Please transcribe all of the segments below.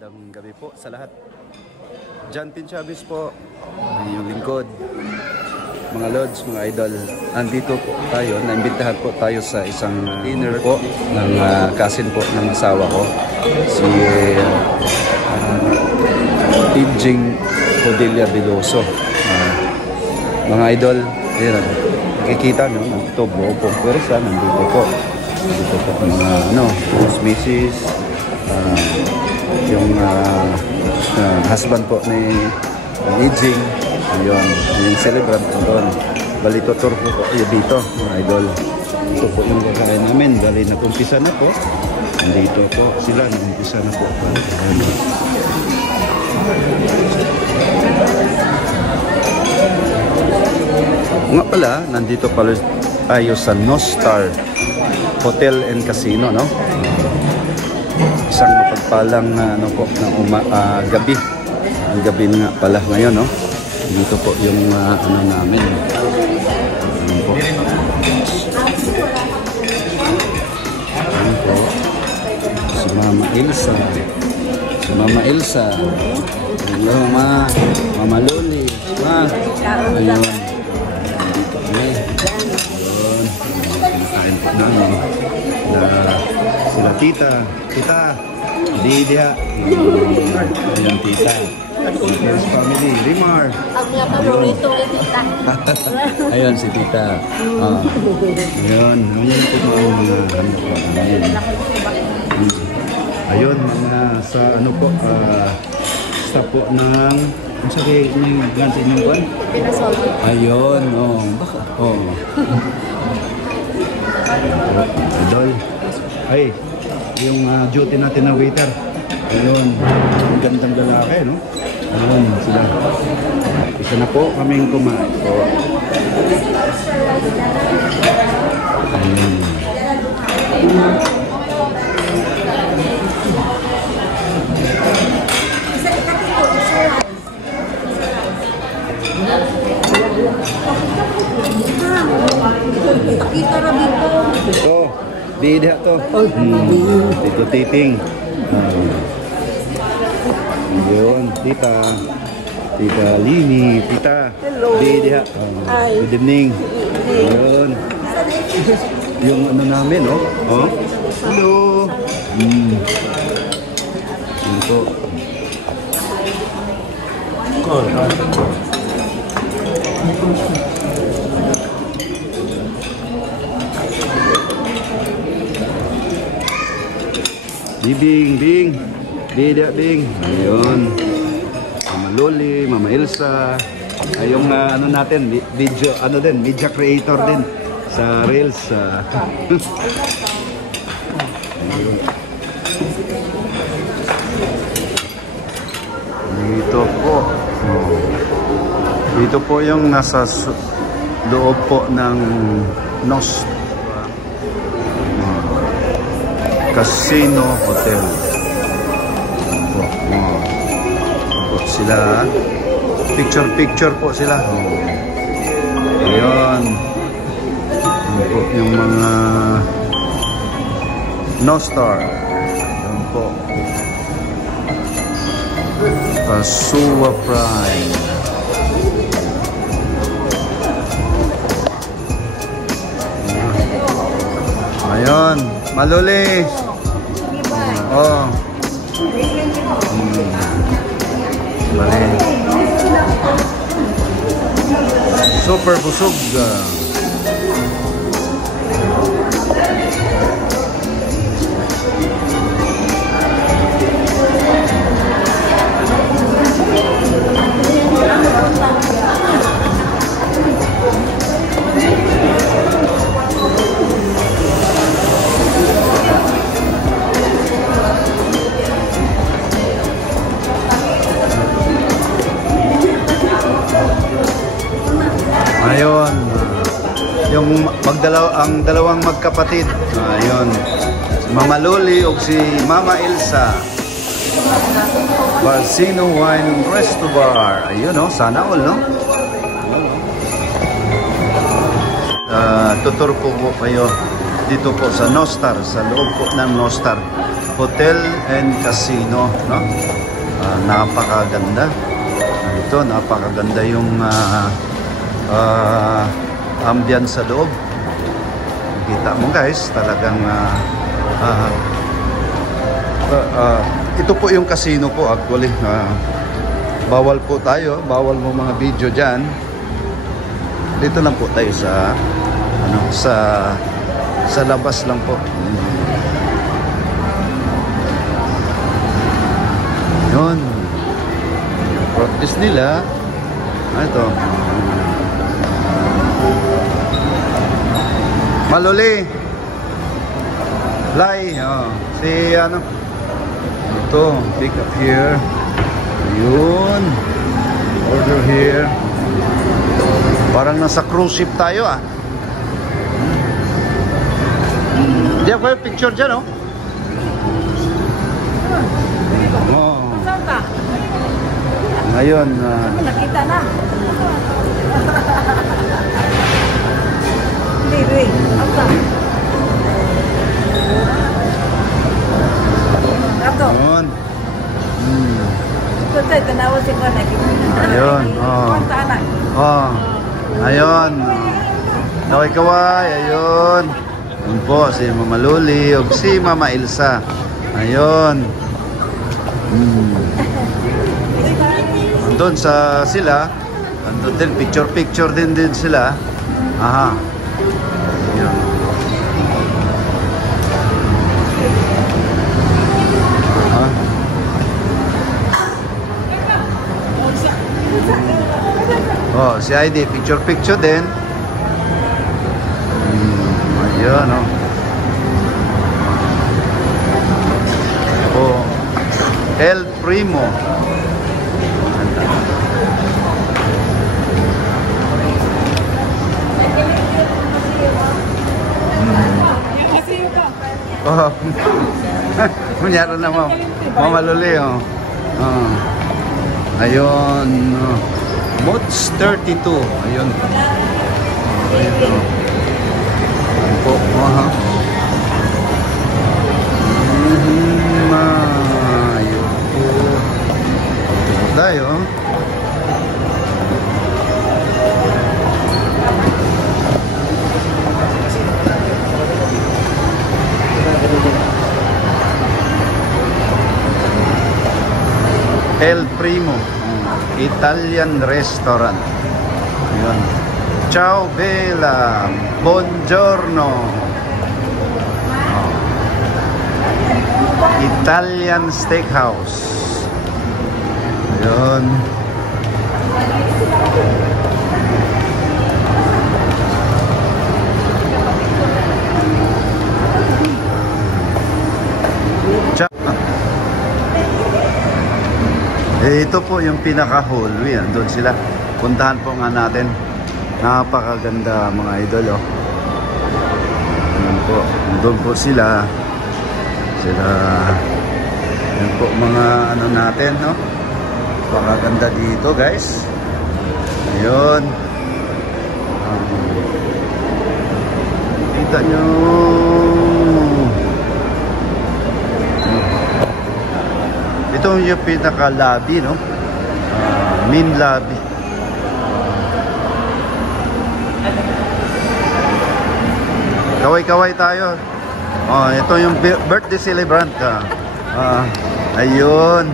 Magandang gabi po sa lahat. Jantin Chavez po, yung lingkod. Mga lods, mga idol, andito po tayo, naimbitahan po tayo sa isang dinner po ng cousin po ng asawa ko, si Ijing Codilla Veloso. Mga idol, ayan, nakikita nyo, ito buo po pwersa, nandito po mga mrs, yung husband po ni Ijing, ayun, yung celebrant doon. Balito tour po dito, mga idol. Ito po yung kakain namin, dahil nakumpisa na po. Nandito po sila, nakumpisa na po. Nga pala, nandito pala tayo sa Nostar Hotel and Casino, no? Isang mapagpalang gabi. Ang gabi nga pala ngayon, no? Dito po yung namin. Ayan po. Ayan po. Si Mama Elsa. Si Mama Elsa. Hello, Mama Loli. Ayun. Dito kami. Ayun. Kain po namin. Sila tita. Didia. Ayan, tita. First family, Rimar. Ayun, si tita. Ayun, ayun, mga sa ano po, staff po ng, ang sabi ng gansin ng kwan? Ayun, baka, idol. Ay, yung duty natin na waiter. Ayun, ang gandang lalaki, no? Ayun, sila. Isa na po kaming kumain po. Ayun. Ito, diida to. Dito titing. Yun, tita Lini, tita. Diida. Good evening. Yun. Yung ano namin, hello. Ito. Bing. Dida, Bing. Ayun. Mama Loli, Mama Elsa. Ayong natin, video, media creator din sa Reels. Dito po yung nasa loob po ng Casino Hotel. Sila, picture po sila. Ayun. Po yung mga Nostar. Ayun po. Pasua Prime. Ayun, Maluli. Super busog. Ayun, ang dalawang magkapatid. Ayun, si Mama Loli o si Mama Elsa. Casino Wine Resto Bar. Ayun, sana all, no? Tutur po kayo dito po sa Nostar, sa loob po ng Nostar Hotel and Casino, no? Napakaganda. Ito, napakaganda yung ambience sa loob. Kita mo guys, talagang ito po yung casino po actually. Bawal po tayo, bawal mo mga video dyan. Dito lang po tayo sa sa labas lang po. Yun. Practice nila. Ito. Maluli. Lai. Si ano. Ito. Pick up here. Yun. Order here. Parang nasa cruise ship tayo ah. Di ako yung picture dyan oh. Ngayon, nakita na. Hindi, apa? Ato. Yun. Ito tayo, tanawa si Kona. Ayun, ayun. Kaway-kaway, ayun. Yun po, si Mama Luli o si Mama Elsa. Ayun. Andun sa sila, andun din, picture din sila. Aha. Ayan. Oh, si ID, picture din. Ayun, oh. Oh, El Primo. Oh, kunyara na mo. Mama Luli, oh. Ayun. Mods 32. Ayun. Ayun. Ayun po. Ayun po. Tayo. El Primo, Italian restaurant. Yun. Ciao Bella, buongiorno. Italian steakhouse. Yun. Ito po yung pinaka-hallway. Doon sila. Puntahan po nga natin. Napakaganda mga idol. Oh. Doon po. Doon po sila. Yan po mga ano natin. No? Napakaganda dito guys. Ayun. Kita nyo. Ito yung pinaka-lobby, no? Main lobby. Kaway-kaway tayo. Ito yung birthday celebrant. Ayun.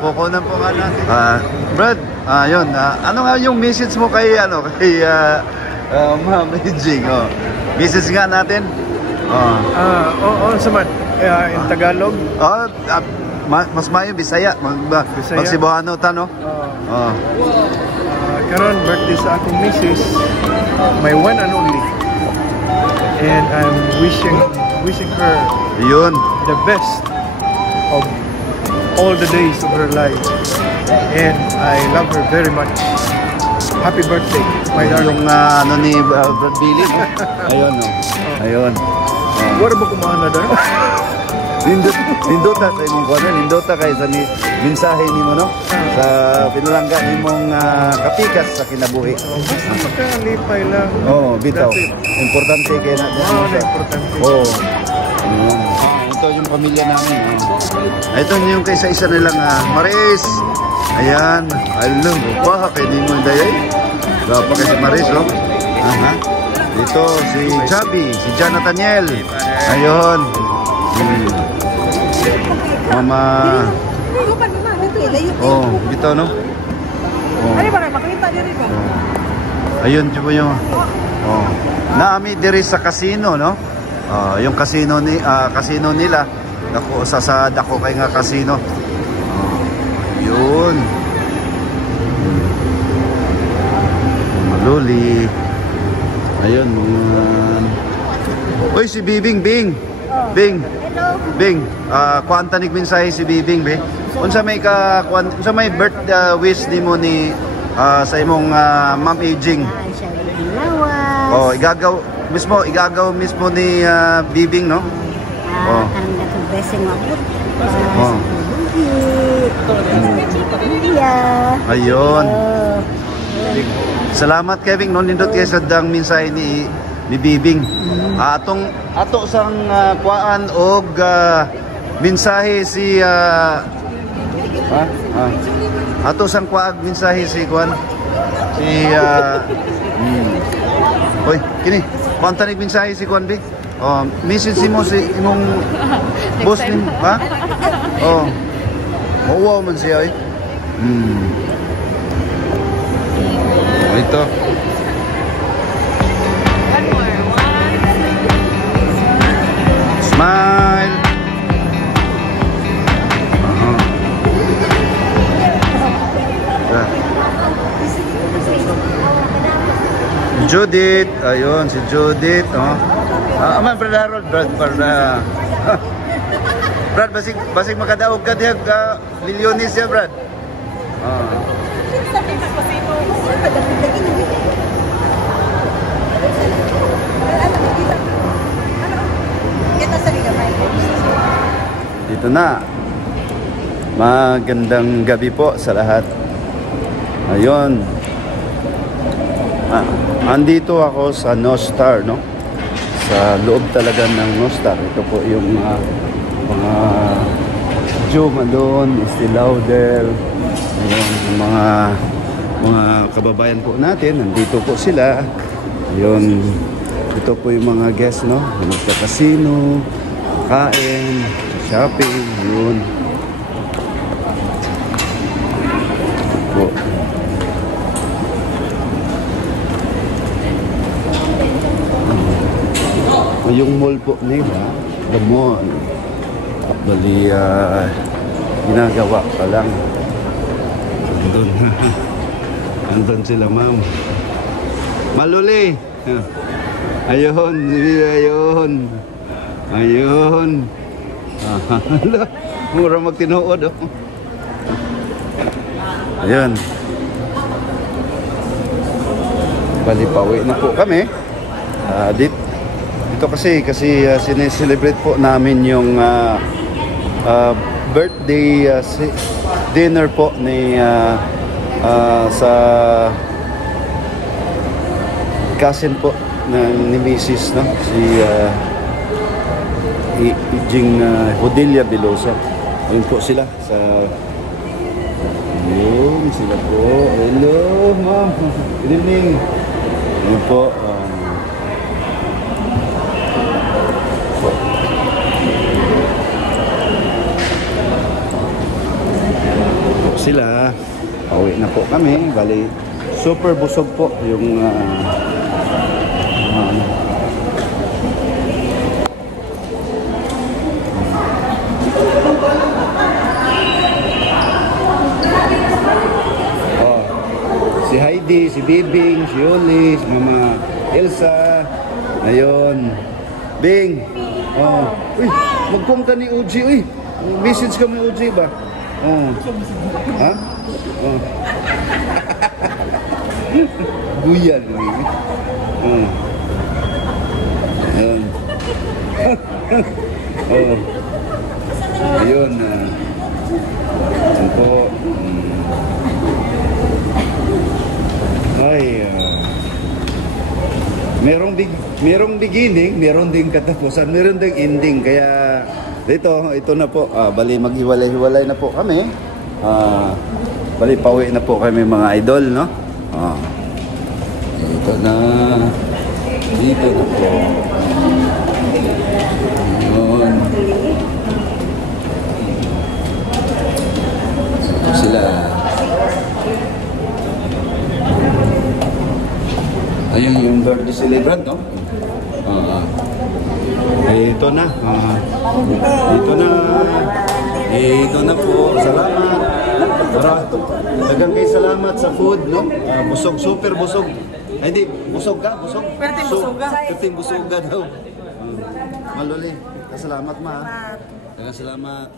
Kukunan po nga natin. Brad, ayun. Ano nga yung message mo kay, Ma'am Jing? Message nga natin. Saman. In Tagalog? Mas mayo Bisaya. Magsibuhano ta, no? Karon birthday sa akong missus, my one and only. And I'm wishing her Yun. the best of all the days of her life. And I love her very much. Happy birthday, my darling. Yung ni Brad Billy. Ayun, no? Ayun. Wala ba kumana doon? Nindota sa imong kuwanan, nindota kay sa mensahe nimo, no? Sa pinulangga nimong kapikas sa kinabuhi. Magkalipay lang. Bitaw. Importante kay na. Importante. Ito yung pamilya namin. Ito yung kaysa-isa nilang Maris. Ayan. Hello. Wah, kaya di mo dayay. Gapa kasi Maris, oh. Aha. Dito si Javi, si Jan Nathaniel. Ayun. Mama. Oh, dito no. Oh. Ano ba kayo? Makita diri ba? Ayun, po yung naami diri sa casino, no? Yung casino casino nila. Dako sa dako kay nga casino. Yun. Maluli. Ayun. Uy, si Bibing, Bing. Bing. Bing, kuanta nig mensahe si Bibing, be. Unsa may birth wish nimo ni sa imong Ma'am Aging? Oh, igagaw mismo ni Bibing, no? Karang dapat blessing mabot. Oh. Ayun. Salamat Kevin, no nindot kay sa dang mensahe ni Bibing. Ato sang kuan og mensahe si ato sang kuag mensahe si kuan si Oy, kini kuanta ni mensahe si kuan bi. Message mo si imong boss ni ha? Wow man siya eh. Ito. Smile. Judith, ayun si Judith, aman Brad Harold, Brad basig makadaog ka diha milyones ya Brad. Dito na. Magandang gabi po sa lahat. Ayun. Andito ako sa Nostar, no? Sa loob talaga ng Nostar. Ito po yung mga Joe Malone, Estee Lauder. Ayun, yung mga kababayan po natin. Nandito po sila. Ayun. Ito po yung mga guests, no? Magka-casino, kain, shopping, yun. Po. Yung mall po nila, the mall. Actually, ginagawa pa lang. Andun. Andun sila, ma'am. Maluli! Ayun, ayun. Ayun. Mura magtinuod, oh. Ayun. Balipawi na po kami. Dito kasi sineselebrate po namin yung birthday dinner po ni sa cousin po ni Mrs. no? Si Ijing Hodilia Bilosa. Ayun po sila sa yun sila po. Hello ma'am, good evening. Ayun po sila. Pauwi na po kami. Bali, super busog po yung si Heidi, si Bibing, si Yuli, si Mama Elsa. Ayun. Bing. Uy, magpunta ni Uji. Uy, message kami Uji ba? Ha? Buyan. Ayun. Ayun. Ayun po. Ay, merong beginning, meron ding katapusan, meron ding ending. Kaya Dito, ito na po. Bali, maghiwalay-hiwalay na po kami. Bali, pauwi na po kami mga idol, no? Dito na. Dito na po. Yun. Ito sila. Ayun yung birthday celebrant, no? Ito na. Ito na. Ito na po. Salamat. Dagang kayo salamat sa food, no? Busog, super busog. Ay, hindi. Busog ka? Busog? Perting busog ka. Perting busog ka daw. Maluli. Salamat, ma. Salamat. Salamat.